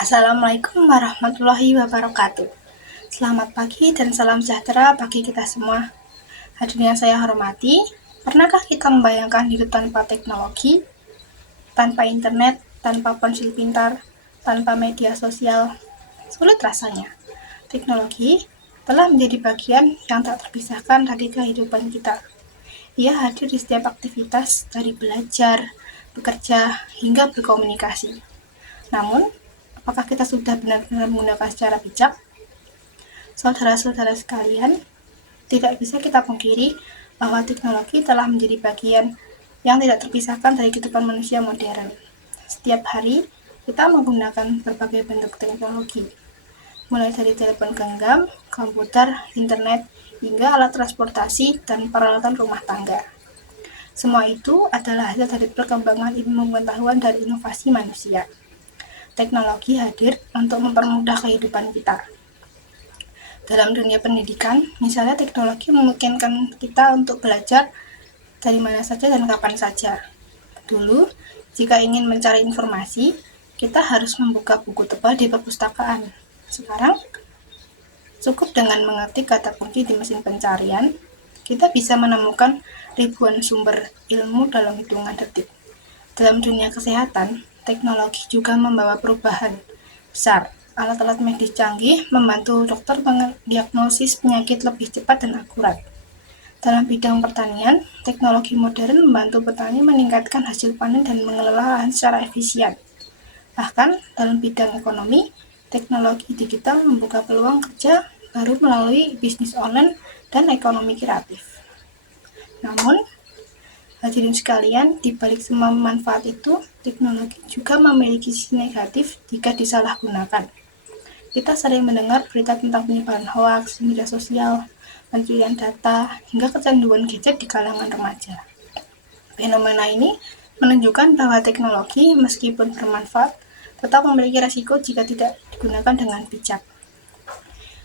Assalamualaikum warahmatullahi wabarakatuh. Selamat pagi dan salam sejahtera bagi kita semua. Hadirin yang saya hormati, pernahkah kita membayangkan hidup tanpa teknologi, tanpa internet, tanpa ponsel pintar, tanpa media sosial? Sulit rasanya. Teknologi telah menjadi bagian yang tak terpisahkan dari kehidupan kita. Ia hadir di setiap aktivitas, dari belajar, bekerja, hingga berkomunikasi. Namun, apakah kita sudah benar-benar menggunakan secara bijak? Saudara-saudara sekalian, tidak bisa kita pungkiri bahwa teknologi telah menjadi bagian yang tidak terpisahkan dari kehidupan manusia modern. Setiap hari, kita menggunakan berbagai bentuk teknologi, mulai dari telepon genggam, komputer, internet, hingga alat transportasi dan peralatan rumah tangga. Semua itu adalah hasil dari perkembangan ilmu pengetahuan dan inovasi manusia. Teknologi hadir untuk mempermudah kehidupan kita. Dalam dunia pendidikan, misalnya teknologi memungkinkan kita untuk belajar dari mana saja dan kapan saja. Dulu, jika ingin mencari informasi, kita harus membuka buku tebal di perpustakaan. Sekarang, cukup dengan mengetik kata kunci di mesin pencarian, kita bisa menemukan ribuan sumber ilmu dalam hitungan detik. Dalam dunia kesehatan, teknologi juga membawa perubahan besar. Alat-alat medis canggih membantu dokter mendiagnosis penyakit lebih cepat dan akurat. Dalam bidang pertanian, teknologi modern membantu petani meningkatkan hasil panen dan mengelola lahan secara efisien. Bahkan dalam bidang ekonomi, teknologi digital membuka peluang kerja baru melalui bisnis online dan ekonomi kreatif. Namun, hadirin sekalian, di balik semua manfaat itu, teknologi juga memiliki sisi negatif jika disalahgunakan. Kita sering mendengar berita tentang penyebaran hoaks di media sosial, pencurian data, hingga kecanduan gadget di kalangan remaja. Fenomena ini menunjukkan bahwa teknologi, meskipun bermanfaat, tetap memiliki resiko jika tidak digunakan dengan bijak.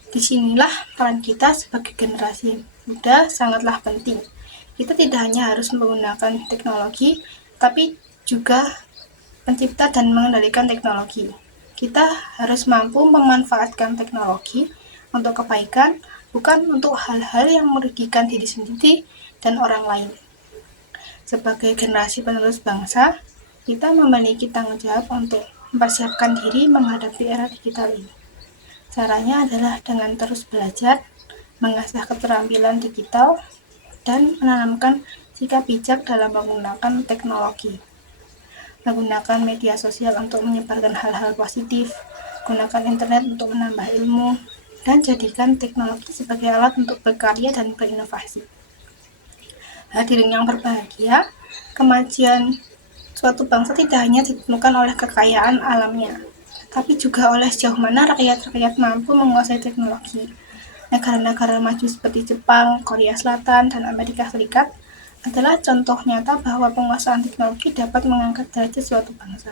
Disinilah peran kita sebagai generasi muda sangatlah penting. Kita tidak hanya harus menggunakan teknologi, tapi juga pencipta dan mengendalikan teknologi. Kita harus mampu memanfaatkan teknologi untuk kebaikan, bukan untuk hal-hal yang merugikan diri sendiri dan orang lain. Sebagai generasi penerus bangsa, kita memiliki tanggung jawab untuk mempersiapkan diri menghadapi era digital ini. Caranya adalah dengan terus belajar, mengasah keterampilan digital, dan menanamkan sikap bijak dalam menggunakan teknologi. Menggunakan media sosial untuk menyebarkan hal-hal positif, gunakan internet untuk menambah ilmu, dan jadikan teknologi sebagai alat untuk berkarya dan berinovasi. Hadirin yang berbahagia, kemajuan suatu bangsa tidak hanya ditentukan oleh kekayaan alamnya, tapi juga oleh sejauh mana rakyat-rakyat mampu menguasai teknologi. Negara-negara maju seperti Jepang, Korea Selatan, dan Amerika Serikat adalah contoh nyata bahwa penguasaan teknologi dapat mengangkat derajat suatu bangsa.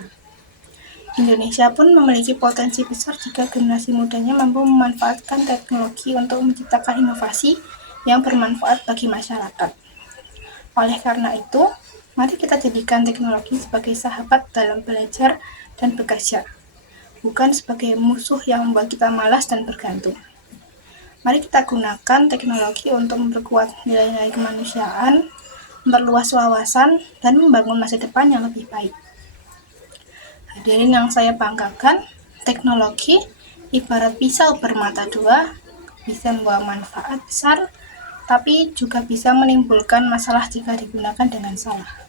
Indonesia pun memiliki potensi besar jika generasi mudanya mampu memanfaatkan teknologi untuk menciptakan inovasi yang bermanfaat bagi masyarakat. Oleh karena itu, mari kita jadikan teknologi sebagai sahabat dalam belajar dan bekerja, bukan sebagai musuh yang membuat kita malas dan bergantung. Mari kita gunakan teknologi untuk memperkuat nilai-nilai kemanusiaan, memperluas wawasan, dan membangun masa depan yang lebih baik. Hadirin yang saya banggakan, teknologi ibarat pisau bermata dua, bisa membawa manfaat besar, tapi juga bisa menimbulkan masalah jika digunakan dengan salah.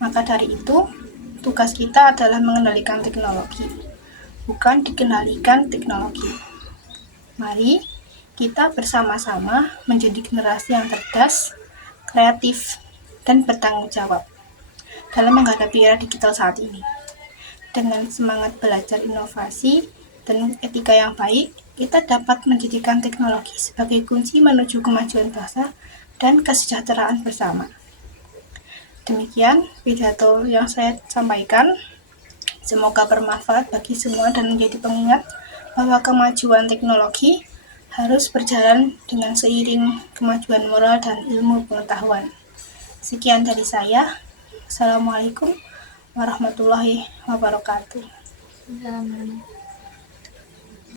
Maka dari itu, tugas kita adalah mengendalikan teknologi, bukan dikendalikan teknologi. Mari kita bersama-sama menjadi generasi yang cerdas, kreatif, dan bertanggung jawab dalam menghadapi era digital saat ini. Dengan semangat belajar inovasi dan etika yang baik, kita dapat menjadikan teknologi sebagai kunci menuju kemajuan bangsa dan kesejahteraan bersama. Demikian pidato yang saya sampaikan. Semoga bermanfaat bagi semua dan menjadi pengingat bahwa kemajuan teknologi harus berjalan dengan seiring kemajuan moral dan ilmu pengetahuan. Sekian dari saya. Assalamualaikum warahmatullahi wabarakatuh. zaman.